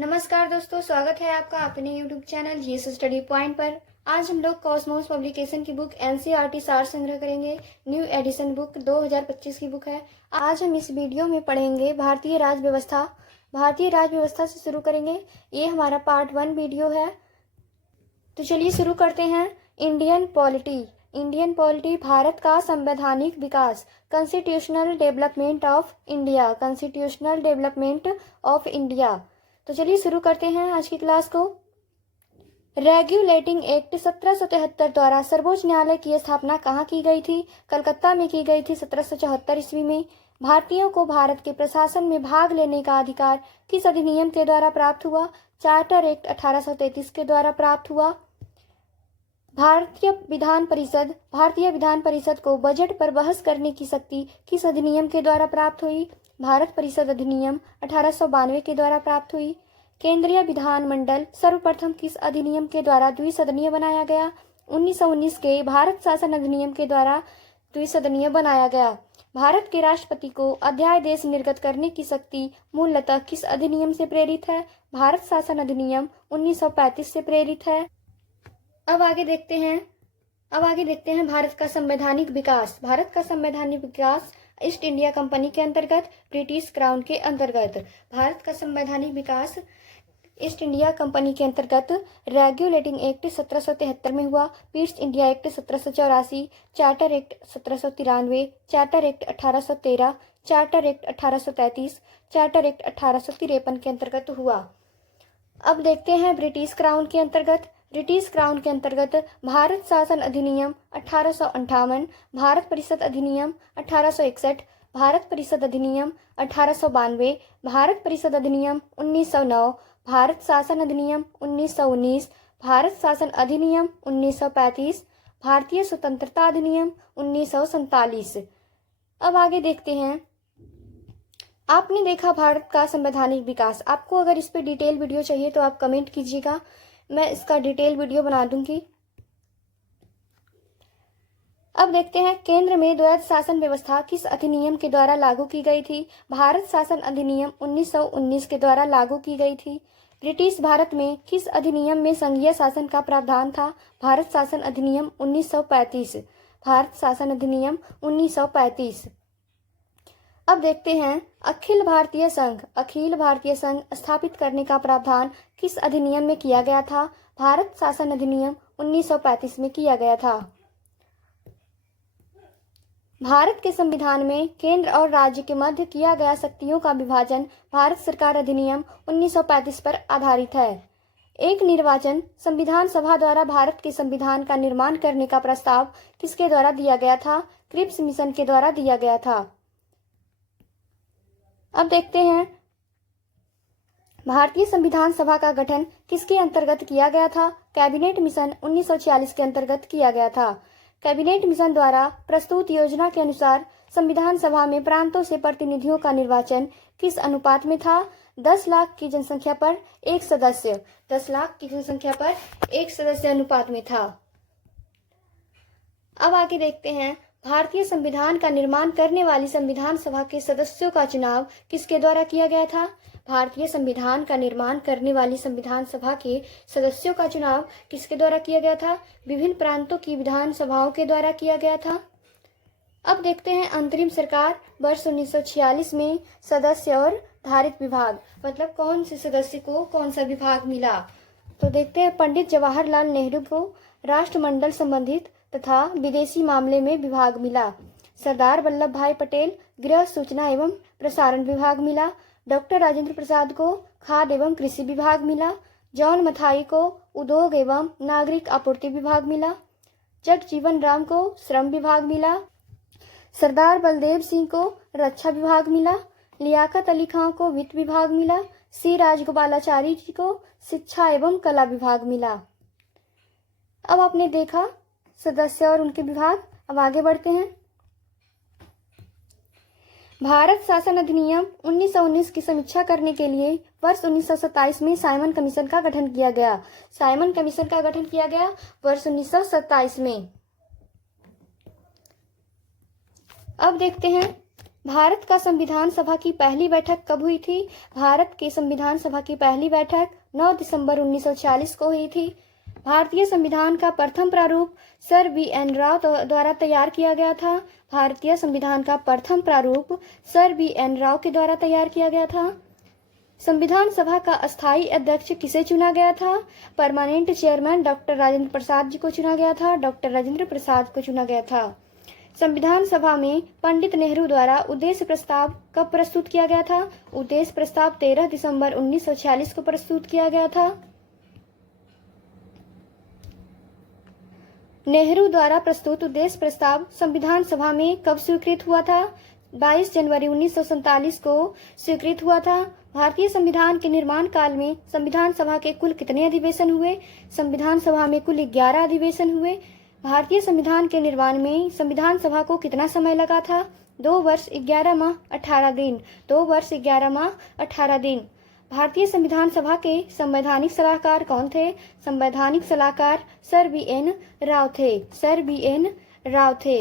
नमस्कार दोस्तों, स्वागत है आपका अपने YouTube चैनल ये स्टडी पॉइंट पर। आज हम लोग कॉस्मोस पब्लिकेशन की बुक एनसीईआरटी सार संग्रह करेंगे। न्यू एडिशन बुक 2025 की बुक है। आज हम इस वीडियो में पढ़ेंगे भारतीय राज्य व्यवस्था। भारतीय राज्य व्यवस्था से शुरू करेंगे। ये हमारा पार्ट 1 वीडियो है। तो चलिए शुरू करते हैं। इंडियन पॉलिटी भारत का संवैधानिक विकास। Constitutional development of India. तो चलिए शुरू करते हैं आज की क्लास को। रेगुलेटिंग एक्ट 1773 द्वारा सर्वोच्च न्यायालय की स्थापना कहाँ की गई थी? कलकत्ता में की गई थी 1774 ईस्वी में। भारतीयों को भारत के प्रशासन में भाग लेने का अधिकार किस अधिनियम के द्वारा प्राप्त हुआ? चार्टर एक्ट 1833 के द्वारा प्राप्त हुआ। भारतीय विधान परिषद को बजट पर बहस करने की शक्ति किस अधिनियम के द्वारा प्राप्त हुई? भारत परिषद अधिनियम 1892 के द्वारा प्राप्त हुई। केंद्रीय विधानमंडल सर्वप्रथम किस अधिनियम के द्वारा द्विसदनीय बनाया गया? 1919 के भारत शासन अधिनियम के द्वारा द्विसदनीय बनाया गया। भारत के राष्ट्रपति को अध्यादेश निर्गत करने की शक्ति मूलतः किस अधिनियम से प्रेरित है? भारत शासन अधिनियम 1935 से प्रेरित है। अब आगे देखते हैं भारत का संवैधानिक विकास ईस्ट इंडिया कंपनी के अंतर्गत, ब्रिटिश क्राउन के अंतर्गत। भारत का संवैधानिक विकास ईस्ट इंडिया कंपनी के अंतर्गत रेगुलेटिंग एक्ट 1773 में हुआ। East India act 1784, charter act 1793, charter act 1813, charter act 1833, charter act 1853 के अंतर्गत हुआ। अब देखते हैं ब्रिटिश क्राउन के अंतर्गत भारत शासन अधिनियम 1858, भारत परिषद अधिनियम 1861, भारत परिषद अधिनियम 1892, भारत परिषद अधिनियम 1909, भारत शासन अधिनियम 1919, भारत शासन अधिनियम 1935, भारतीय स्वतंत्रता अधिनियम 1947। अब आगे देखते हैं। आपने देखा भारत का संवैधानिक विकास। आपको अगर इस पे डिटेल वीडियो चाहिए तो आप कमेंट कीजिएगा, मैं इसका डिटेल वीडियो बना दूंगी। अब देखते हैं केंद्र में द्वैध शासन व्यवस्था किस अधिनियम के द्वारा लागू की गई थी? भारत शासन अधिनियम 1919 के द्वारा लागू की गई थी। ब्रिटिश भारत में किस अधिनियम में संघीय शासन का प्रावधान था? भारत शासन अधिनियम 1935। भारत शासन अधिनियम 1935। अब देखते हैं अखिल भारतीय संघ स्थापित करने का प्रावधान किस अधिनियम में किया गया था? भारत शासन अधिनियम 1935 में किया गया था। भारत के संविधान में केंद्र और राज्य के मध्य किया गया शक्तियों का विभाजन भारत सरकार अधिनियम 1935 पर आधारित है। एक निर्वाचन संविधान सभा द्वारा भारत के संविधान का निर्माण करने का प्रस्ताव किसके द्वारा दिया गया था? क्रिप्स मिशन के द्वारा दिया गया था। अब देखते हैं भारतीय संविधान सभा का गठन किसके अंतर्गत किया गया था? कैबिनेट मिशन 1946 के अंतर्गत किया गया था। कैबिनेट मिशन द्वारा प्रस्तुत योजना के अनुसार संविधान सभा में प्रांतों से प्रतिनिधियों का निर्वाचन किस अनुपात में था? 10 लाख की जनसंख्या पर एक सदस्य। 10 लाख की जनसंख्या पर एक सदस्य अनुपात में था। अब आगे देखते हैं भारतीय संविधान का निर्माण करने वाली संविधान सभा के सदस्यों का चुनाव किसके द्वारा किया गया था? भारतीय संविधान का निर्माण करने वाली संविधान सभा के सदस्यों का चुनाव किसके द्वारा किया गया था? विभिन्न प्रांतों की विधान सभाओं के द्वारा किया गया था। अब देखते हैं अंतरिम सरकार वर्ष 1946 में सदस्य और धारित विभाग, मतलब कौन से सदस्य को कौन सा विभाग मिला। तो देखते हैं पंडित जवाहरलाल नेहरू को राष्ट्रमंडल संबंधित तथा विदेशी मामले में विभाग मिला। सरदार वल्लभ भाई पटेल गृह सूचना एवं प्रसारण विभाग मिला। डॉक्टर राजेंद्र प्रसाद को खाद्य एवं कृषि विभाग मिला। जॉन मथाई को उद्योग एवं नागरिक आपूर्ति विभाग मिला। जगजीवन राम को श्रम विभाग मिला। सरदार बलदेव सिंह को रक्षा विभाग मिला। लियाकत अली खां को वित्त विभाग मिला। सी राजगोपालाचारी जी को शिक्षा एवं कला विभाग मिला। अब आपने देखा सदस्य और उनके विभाग। अब आगे बढ़ते हैं। भारत शासन अधिनियम 1919 की समीक्षा करने के लिए वर्ष 1927 में साइमन कमीशन का गठन किया गया। साइमन कमीशन का गठन किया गया वर्ष 1927 में। अब देखते हैं भारत का संविधान सभा की पहली बैठक कब हुई थी? भारत के संविधान सभा की पहली बैठक 9 दिसंबर 1940 को हुई थी। भारतीय संविधान का प्रथम प्रारूप सर बी.एन. राव द्वारा तैयार किया गया था। भारतीय संविधान का प्रथम प्रारूप सर बी.एन. राव के द्वारा तैयार किया गया था। संविधान सभा का अस्थायी अध्यक्ष किसे चुना गया था? Permanent chairman doctor Rajendra Prasad ji को चुना गया था। डॉक्टर राजेंद्र प्रसाद को चुना गया था। संविधान सभा में पंडित नेहरू द्वारा उद्देश्य प्रस्ताव कब प्रस्तुत किया गया था? उद्देश्य प्रस्ताव 13 दिसंबर 1946 को प्रस्तुत किया गया था। नेहरू द्वारा प्रस्तुत उद्देश्य प्रस्ताव संविधान सभा में कब स्वीकृत हुआ था? 22 जनवरी 1947 को स्वीकृत हुआ था। भारतीय संविधान के निर्माण काल में संविधान सभा के कुल कितने अधिवेशन हुए? संविधान सभा में कुल 11 अधिवेशन हुए। भारतीय संविधान के निर्माण में संविधान सभा को कितना समय लगा था? 2 वर्ष 11 माह 18 दिन। 2 वर्ष 11 माह 18 दिन। भारतीय संविधान सभा के संवैधानिक सलाहकार कौन थे? संवैधानिक सलाहकार सर बी.एन. राव थे। Sir BN. राव थे।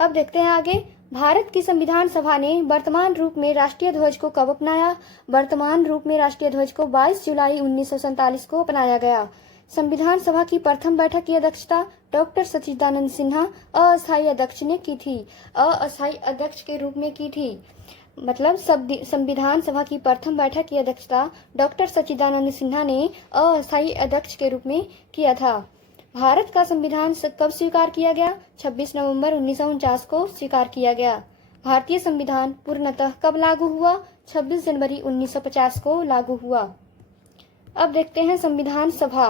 अब देखते हैं आगे। भारत की संविधान सभा ने वर्तमान रूप में राष्ट्रीय ध्वज को कब अपनाया? वर्तमान रूप में राष्ट्रीय ध्वज को 22 जुलाई 1947 को अपनाया गया। संविधान सभा की प्रथम बैठक की अध्यक्षता डॉक्टर सच्चिदानंद सिन्हा अस्थायी अध्यक्ष ने की थी। अस्थायी अध्यक्ष के रूप में की थी। मतलब संविधान सभा की प्रथम बैठक की अध्यक्षता डॉक्टर सच्चिदानंद सिन्हा ने अस्थायी अध्यक्ष के रूप में किया था। भारत का संविधान कब स्वीकार किया गया? 26 नवंबर 1949 को स्वीकार किया गया। भारतीय संविधान पूर्णतः कब लागू हुआ? 26 जनवरी 1950 को लागू हुआ। अब देखते हैं संविधान सभा।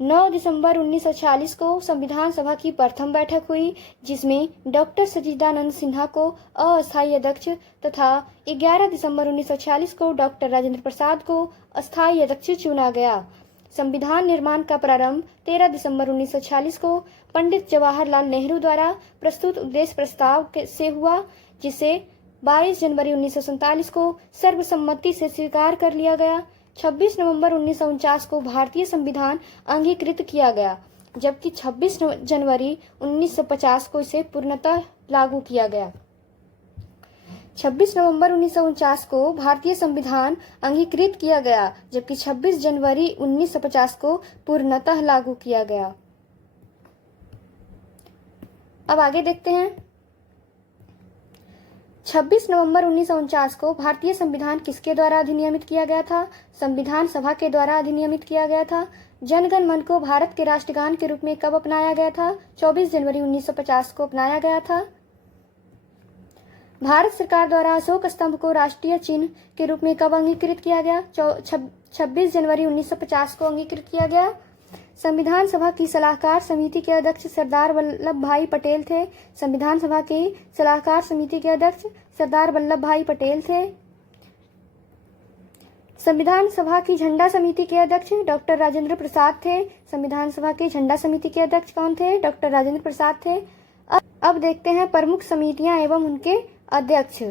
9 दिसंबर 1940 को संविधान सभा की प्रथम बैठक हुई, जिसमें डॉक्टर सच्चिदानंद सिन्हा को अस्थायी अध्यक्ष तथा 11 दिसंबर 1940 को डॉक्टर राजेंद्र प्रसाद को अस्थायी अध्यक्ष चुना गया। संविधान निर्माण का प्रारंभ 13 दिसंबर 1946 को पंडित जवाहरलाल नेहरू द्वारा प्रस्तुत उद्देश्य प्रस्ताव से हुआ, जिसे 22 जनवरी 1947 को सर्वसम्मति से स्वीकार कर लिया गया। 26 नवंबर 1949 को भारतीय संविधान अंगीकृत किया गया, जबकि 26 जनवरी 1950 को इसे पूर्णतः लागू किया गया। 26 नवंबर 1949 को भारतीय संविधान अंगीकृत किया गया, जबकि 26 जनवरी 1950 को पूर्णतः लागू किया गया। अब आगे देखते हैं। 26 नवंबर 1949 को भारतीय संविधान किसके द्वारा अधिनियमित किया गया था? संविधान सभा के द्वारा अधिनियमित किया गया था। जनगण मन को भारत के राष्ट्रगान के रूप में कब अपनाया गया था? 24 जनवरी 1950 को अपनाया गया था। भारत सरकार द्वारा अशोक स्तंभ को राष्ट्रीय चिन्ह के रूप में कब अंगीकृत किया गया? 26 जनवरी 1950 को अंगीकृत किया गया। संविधान सभा की सलाहकार समिति के अध्यक्ष सरदार वल्लभ भाई पटेल थे। संविधान सभा की सलाहकार समिति के अध्यक्ष सरदार वल्लभ भाई पटेल थे। संविधान सभा की झंडा समिति के अध्यक्ष डॉक्टर राजेंद्र प्रसाद थे। संविधान सभा की झंडा समिति के अध्यक्ष कौन थे? डॉक्टर राजेंद्र प्रसाद थे। अब देखते हैं प्रमुख समितियां एवं उनके अध्यक्ष।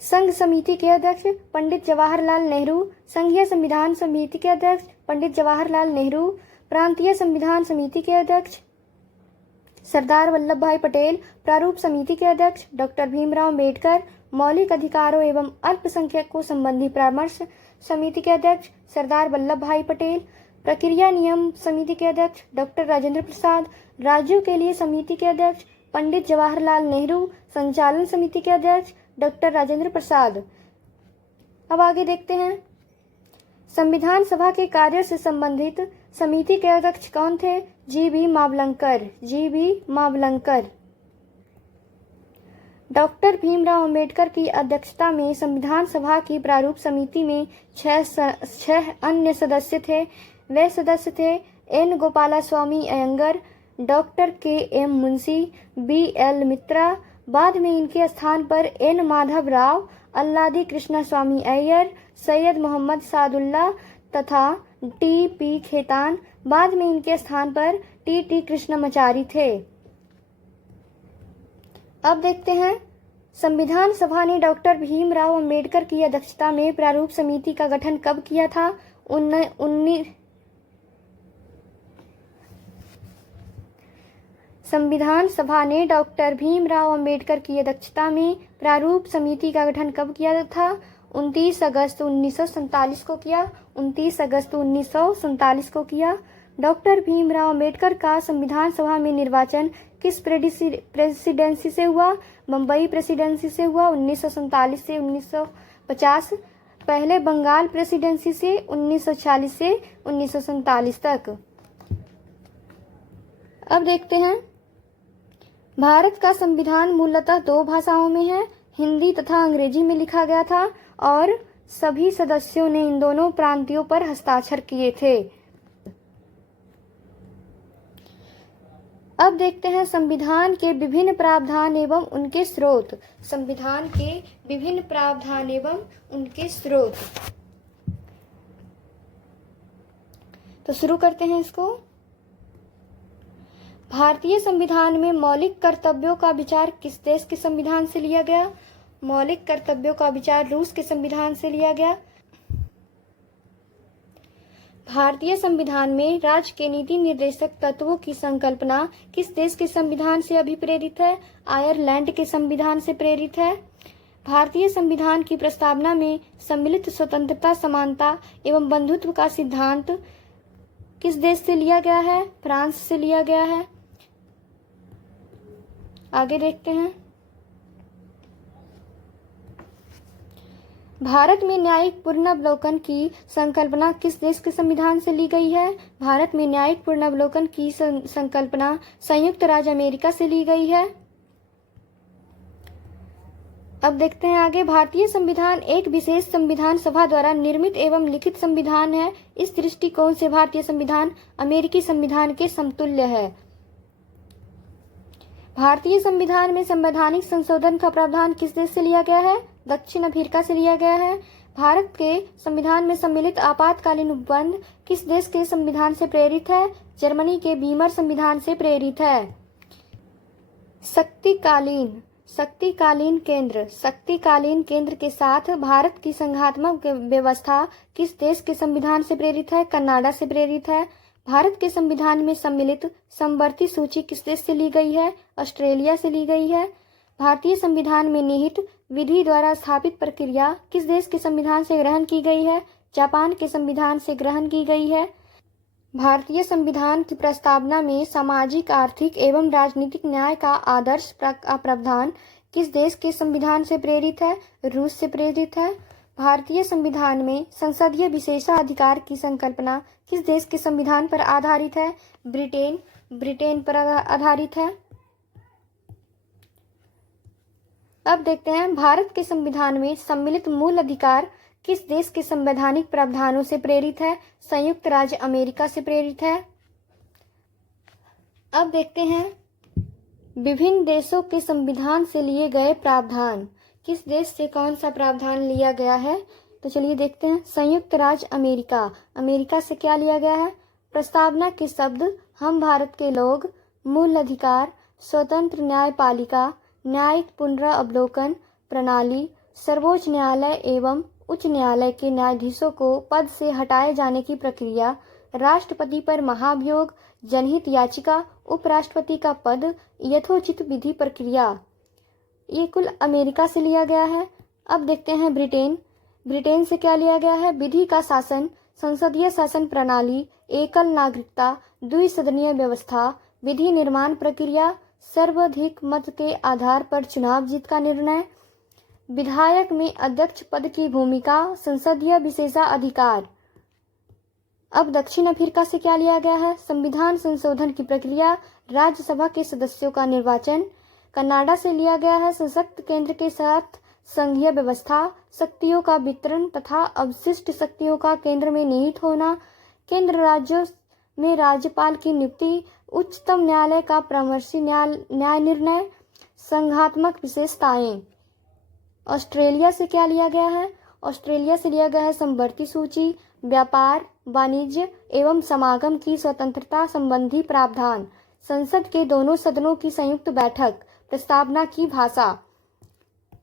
संघ समिति के अध्यक्ष पंडित जवाहरलाल नेहरू। संघीय संविधान समिति के अध्यक्ष पंडित जवाहरलाल नेहरू। प्रांतीय संविधान समिति के अध्यक्ष सरदार वल्लभ भाई पटेल। प्रारूप समिति के अध्यक्ष डॉक्टर भीमराव अम्बेडकर। मौलिक अधिकारों एवं अल्पसंख्यकों संबंधी परामर्श समिति के अध्यक्ष सरदार वल्लभ भाई पटेल। प्रक्रिया नियम समिति के अध्यक्ष डॉक्टर राजेंद्र प्रसाद। राज्यों के लिए समिति के अध्यक्ष पंडित जवाहरलाल नेहरू। संचालन समिति के अध्यक्ष डॉक्टर राजेंद्र प्रसाद। अब आगे देखते हैं। संविधान सभा के कार्य से संबंधित समिति के अध्यक्ष कौन थे? GB. Mavalankar. GB. Mavalankar. Doctor Bhimrao Ambedkar की अध्यक्षता में संविधान सभा की प्रारूप समिति में 6 अन्य सदस्य थे। वे सदस्य थे N. Gopalaswami Ayyangar, doctor K M. Munshi, B L. Mitra. बाद में इनके स्थान पर एन. माधव राव, अल्लादी कृष्णा स्वामी अय्यर, सैयद मोहम्मद सादुल्ला तथा टी.पी. खेतान। बाद में इनके स्थान पर टी.टी. कृष्णमाचारी थे। अब देखते हैं। संविधान सभा ने डॉक्टर भीमराव अंबेडकर की अध्यक्षता में प्रारूप समिति का गठन कब किया था? संविधान सभा ने डॉक्टर भीमराव अंबेडकर की अध्यक्षता में प्रारूप समिति का गठन कब किया था? 29 अगस्त 1947 को किया। 29 अगस्त 1947 को किया। डॉक्टर भीमराव अंबेडकर का संविधान सभा में निर्वाचन किस प्रेसिडेंसी से हुआ? बम्बई प्रेसिडेंसी से हुआ 1947 से 1950। पहले बंगाल प्रेसिडेंसी से 1946 से 1947 तक। अब देखते हैं, भारत का संविधान मूलतः 2 भाषाओं में है, हिंदी तथा अंग्रेजी में लिखा गया था और सभी सदस्यों ने इन दोनों प्रांतियों पर हस्ताक्षर किए थे। अब देखते हैं संविधान के विभिन्न प्रावधान एवं उनके स्रोत। संविधान के विभिन्न प्रावधान एवं उनके स्रोत। तो शुरू करते हैं इसको। भारतीय संविधान में मौलिक कर्तव्यों का विचार किस देश के संविधान से लिया गया? मौलिक कर्तव्यों का विचार रूस के संविधान से लिया गया। भारतीय संविधान में राज्य के नीति निर्देशक तत्वों की संकल्पना किस देश के संविधान से अभिप्रेरित है? आयरलैंड के संविधान से प्रेरित है। भारतीय संविधान की प्रस्तावना में सम्मिलित स्वतंत्रता, समानता एवं बंधुत्व का सिद्धांत किस देश से लिया गया है? फ्रांस से लिया गया है। आगे देखते हैं, भारत में न्यायिक पुनर्वलोकन की संकल्पना किस देश के संविधान से ली गई है? भारत में न्यायिक पुनर्वलोकन की संकल्पना संयुक्त राज्य अमेरिका से ली गई है। अब देखते हैं आगे, भारतीय संविधान एक विशेष संविधान सभा द्वारा निर्मित एवं लिखित संविधान है। इस दृष्टिकोण से भारतीय संविधान अमेरिकी संविधान के समतुल्य है। भारतीय संविधान में संवैधानिक संशोधन का प्रावधान किस देश से लिया गया है? दक्षिण अफ्रीका से लिया गया है। भारत के संविधान में सम्मिलित आपातकालीन उपबंध किस देश के संविधान से प्रेरित है? जर्मनी के वीमर संविधान से प्रेरित है। शक्तिकालीन केंद्र के साथ भारत की संघात्मक व्यवस्था किस देश के संविधान से प्रेरित है? कनाडा से प्रेरित है। भारत के संविधान में सम्मिलित समवर्ती सूची किस देश से ली गई है? ऑस्ट्रेलिया से ली गई है। भारतीय संविधान में निहित विधि द्वारा स्थापित प्रक्रिया किस देश के संविधान से ग्रहण की गई है? जापान के संविधान से ग्रहण की गई है। भारतीय संविधान की प्रस्तावना में सामाजिक, आर्थिक एवं राजनीतिक न्याय का आदर्श प्रावधान किस देश के संविधान से प्रेरित है? रूस से प्रेरित है। भारतीय संविधान में संसदीय विशेषाधिकार की संकल्पना किस देश के संविधान पर आधारित है? ब्रिटेन पर आधारित है। अब देखते हैं, भारत के संविधान में सम्मिलित मूल अधिकार किस देश के संवैधानिक प्रावधानों से प्रेरित है? संयुक्त राज्य अमेरिका से प्रेरित है। अब देखते हैं, विभिन्न देशों के संविधान से लिए गए प्रावधान। किस देश से कौन सा प्रावधान लिया गया है? तो चलिए देखते हैं। संयुक्त राज्य अमेरिका से क्या लिया गया है? प्रस्तावना के शब्द हम भारत के लोग, मूल अधिकार, स्वतंत्र न्यायपालिका, न्यायिक पुनरावलोकन प्रणाली, सर्वोच्च न्यायालय एवं उच्च न्यायालय के न्यायाधीशों को पद से हटाए जाने की प्रक्रिया, राष्ट्रपति पर महाभियोग, जनहित याचिका, उपराष्ट्रपति का पद, यथोचित विधि प्रक्रिया, ये कुल अमेरिका से लिया गया है। अब देखते हैं ब्रिटेन से क्या लिया गया है? विधि का शासन, संसदीय शासन प्रणाली, एकल नागरिकता, द्विसदनीय व्यवस्था, विधि निर्माण प्रक्रिया, सर्वाधिक मत के आधार पर चुनाव जीत का निर्णय, विधायक में अध्यक्ष पद की भूमिका, संसदीय विशेषाधिकार। अब दक्षिण अफ्रीका से क्या लिया गया है? संविधान संशोधन की प्रक्रिया, राज्यसभा के सदस्यों का निर्वाचन। कनाडा से लिया गया है सशक्त केंद्र के साथ संघीय व्यवस्था, शक्तियों का वितरण तथा अवशिष्ट शक्तियों का केंद्र में निहित होना, केंद्र राज्यों में राज्यपाल की नियुक्ति, उच्चतम न्यायालय का परामर्शी न्याय निर्णय, संघात्मक विशेषताएं। ऑस्ट्रेलिया से क्या लिया गया है? ऑस्ट्रेलिया से लिया गया है समवर्ती सूची, व्यापार, वाणिज्य एवं समागम की स्वतंत्रता संबंधी प्रावधान, संसद के दोनों सदनों की संयुक्त बैठक, प्रस्तावना की भाषा।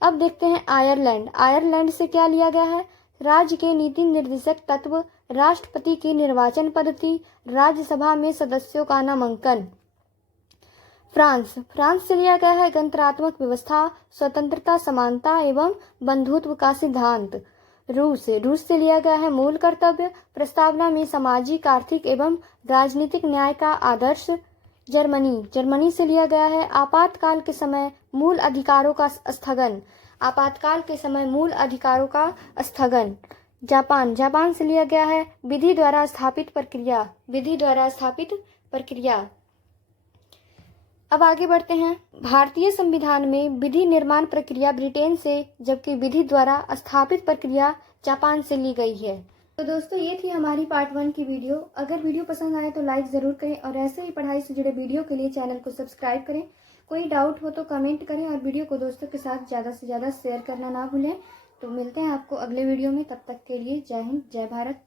अब देखते हैं आयरलैंड से क्या लिया गया है? राज्य के नीति निर्देशक तत्व, राष्ट्रपति की निर्वाचन पद्धति, राज्यसभा में सदस्यों का नामांकन। फ्रांस फ्रांस से लिया गया है गणतंत्रात्मक व्यवस्था, स्वतंत्रता, समानता एवं बंधुत्व का सिद्धांत। रूस रूस से लिया गया है मूल कर्तव्य, प्रस्तावना में सामाजिक, आर्थिक एवं राजनीतिक न्याय का आदर्श। जर्मनी जर्मनी से लिया गया है आपातकाल के समय मूल अधिकारों का स्थगन, आपातकाल के समय मूल अधिकारों का स्थगन। जापान जापान से लिया गया है विधि द्वारा स्थापित प्रक्रिया, विधि द्वारा स्थापित प्रक्रिया। अब आगे बढ़ते हैं। भारतीय संविधान में विधि निर्माण प्रक्रिया ब्रिटेन से, जबकि विधि द्वारा स्थापित प्रक्रिया जापान से ली गई है। तो दोस्तों ये थी हमारी पार्ट 1 की वीडियो। अगर वीडियो पसंद आए तो लाइक ज़रूर करें और ऐसे ही पढ़ाई से जुड़े वीडियो के लिए चैनल को सब्सक्राइब करें। कोई डाउट हो तो कमेंट करें और वीडियो को दोस्तों के साथ ज़्यादा से ज़्यादा शेयर करना ना भूलें। तो मिलते हैं आपको अगले वीडियो में, तब तक के लिए जय हिंद, जय भारत।